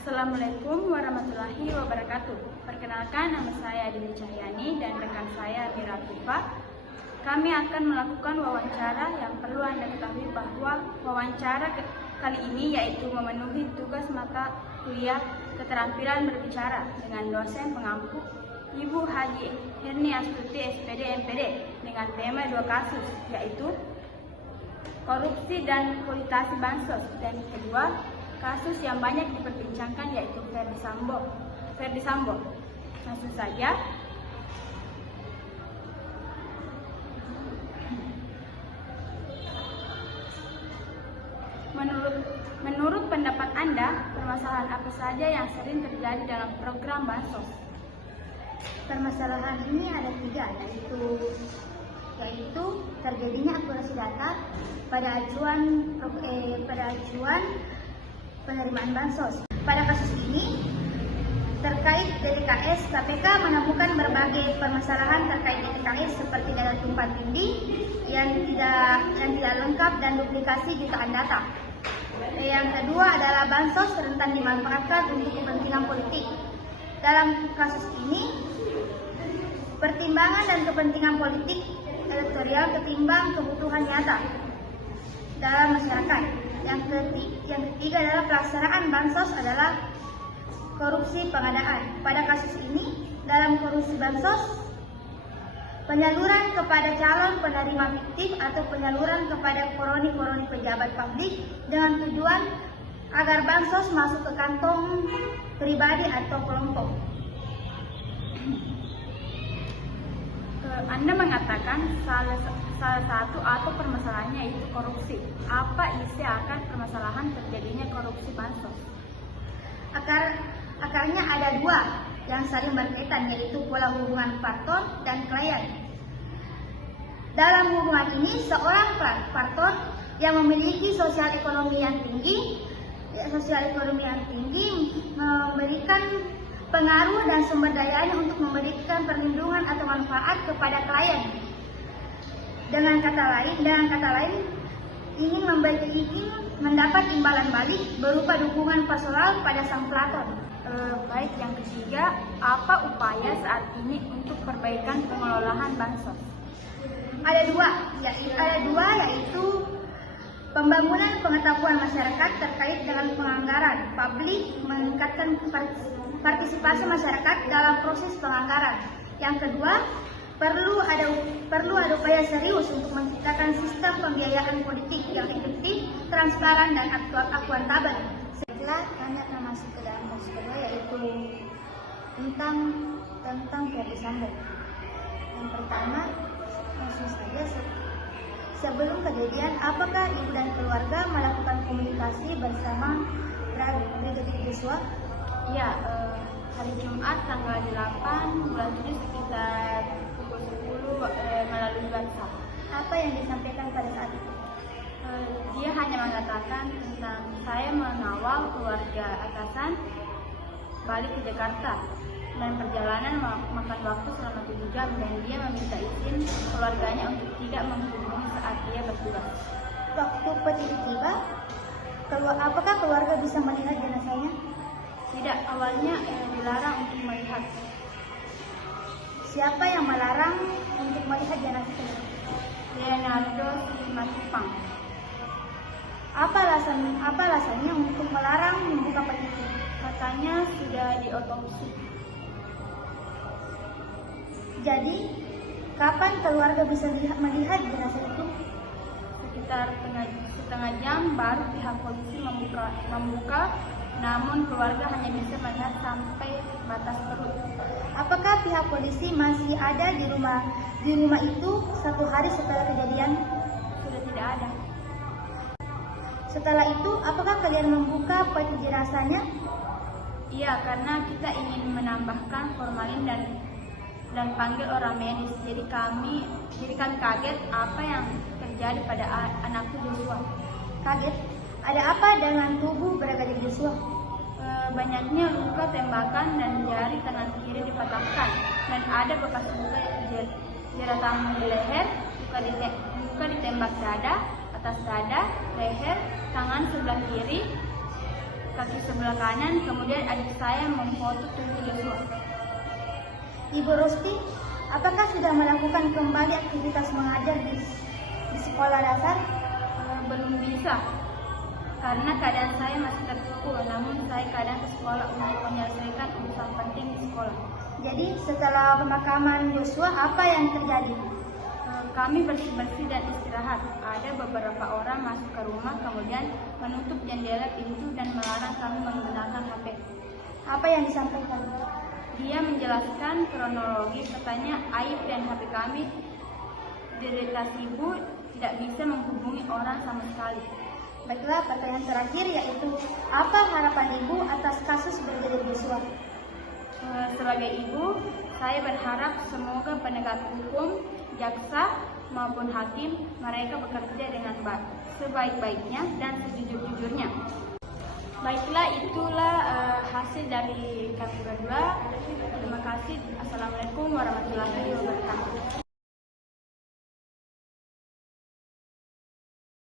Assalamualaikum warahmatullahi wabarakatuh. Perkenalkan, nama saya Dini Cahyani dan rekan saya Mira Tufa. Kami akan melakukan wawancara yang perlu Anda ketahui bahwa wawancara kali ini yaitu memenuhi tugas mata kuliah keterampilan berbicara dengan dosen pengampu Ibu Haji Herni Astuti SPD MPD dengan tema 2 kasus, yaitu korupsi dan politisasi bansos, dan kedua kasus yang banyak diperbincangkan yaitu Verdi Sambo. Langsung saja. Menurut pendapat Anda, permasalahan apa saja yang sering terjadi dalam program bansos? Permasalahan ini ada 3, yaitu terjadinya akurasi data pada acuan penerimaan bansos. Pada kasus ini, terkait DTKS, KPK menemukan berbagai permasalahan terkait DTKS seperti data tumpang tindih yang tidak lengkap dan duplikasi jutaan data. Yang kedua adalah bansos rentan dimanfaatkan untuk kepentingan politik. Dalam kasus ini, pertimbangan dan kepentingan politik elektoral ketimbang kebutuhan nyata dalam masyarakat. Yang ketiga adalah pelaksanaan bansos adalah korupsi pengadaan. Pada kasus ini, dalam korupsi bansos, penyaluran kepada calon penerima fiktif atau penyaluran kepada koroni-koroni pejabat publik dengan tujuan agar bansos masuk ke kantong pribadi atau kelompok. Anda mengatakan salah satu atau permasalahannya itu korupsi. Apa isi akar permasalahan terjadinya korupsi bansos? Akarnya ada 2 yang saling berkaitan, yaitu pola hubungan partner dan klien. Dalam hubungan ini, seorang partner yang memiliki sosial ekonomi yang tinggi memberikan pengaruh dan sumber dayanya untuk memberikan perlindungan atau manfaat kepada klien. Dengan kata lain, ingin mendapat imbalan balik berupa dukungan personal pada sang pelapor. Baik, yang ketiga, apa upaya saat ini untuk perbaikan pengelolaan bansos? Ada dua, yaitu pembangunan pengetahuan masyarakat terkait dengan penganggaran publik, meningkatkan partisipasi masyarakat dalam proses penganggaran. Yang kedua, perlu ada upaya serius untuk menciptakan sistem pembiayaan politik yang efektif, transparan, dan akuntabel. Setelah Anda masuk ke dalam kasus kedua, yaitu tentang Verdi Sambo. Yang pertama, langsung saja, sebelum kejadian, apakah ibu dan keluarga melakukan komunikasi bersama Brigadir Joshua? Iya, hari Jumat tanggal 8 bulan 7 sekitar pukul 10 melalui WhatsApp. Apa yang disampaikan pada saat itu? Dia hanya mengatakan tentang saya mengawal keluarga atasan balik ke Jakarta dan perjalanan makan waktu selama 7 jam, dan dia meminta izin keluarganya untuk tidak menghubungi saat dia bertugas. Waktu peti tiba, apakah keluarga bisa melihat jenazahnya? Tidak, awalnya dilarang untuk melihat. Siapa yang melarang untuk melihat jenazah? Leonardo Simatupang. Apa alasannya untuk melarang membuka peti? Katanya sudah diotopsi. Jadi, kapan keluarga bisa melihat jenazah itu? Sekitar setengah jam baru pihak polisi membuka, namun keluarga hanya bisa melihat sampai batas perut. Apakah pihak polisi masih ada di rumah itu 1 hari setelah kejadian? Sudah tidak ada. Setelah itu, apakah kalian membuka peti jenazahnya? Iya, karena kita ingin menambahkan formalin dan panggil orang medis. Jadi kami kaget apa yang terjadi pada anakku Joshua. Kaget? Ada apa dengan tubuh Brigadir Joshua? Banyaknya luka tembakan dan jari tangan kiri dipatahkan, dan ada bekas luka jeratan di leher, luka ditembak dada, atas dada, leher, tangan sebelah kiri, kaki sebelah kanan, kemudian adik saya memfoto tubuh Joshua. Ibu Rosti, apakah sudah melakukan kembali aktivitas mengajar di sekolah dasar? Belum bisa, karena keadaan saya masih terpukul, namun saya kadang ke sekolah untuk menyelesaikan urusan penting di sekolah. Jadi setelah pemakaman Joshua, apa yang terjadi? Kami bersih-bersih dan istirahat. Ada beberapa orang masuk ke rumah, kemudian menutup jendela, pintu, dan melarang kami menggunakan HP. Apa yang disampaikan? Dia menjelaskan kronologi, katanya aib dan HP kami derita ibu tidak bisa menghubungi orang sama sekali. Baiklah, pertanyaan terakhir yaitu, apa harapan Ibu atas kasus Brigadir Joshua? Sebagai ibu, saya berharap semoga penegak hukum, jaksa maupun hakim mereka bekerja dengan sebaik-baiknya dan sejujur-jujurnya. Baiklah, itulah hasil dari kami berdua. Terima kasih. Assalamualaikum warahmatullahi wabarakatuh.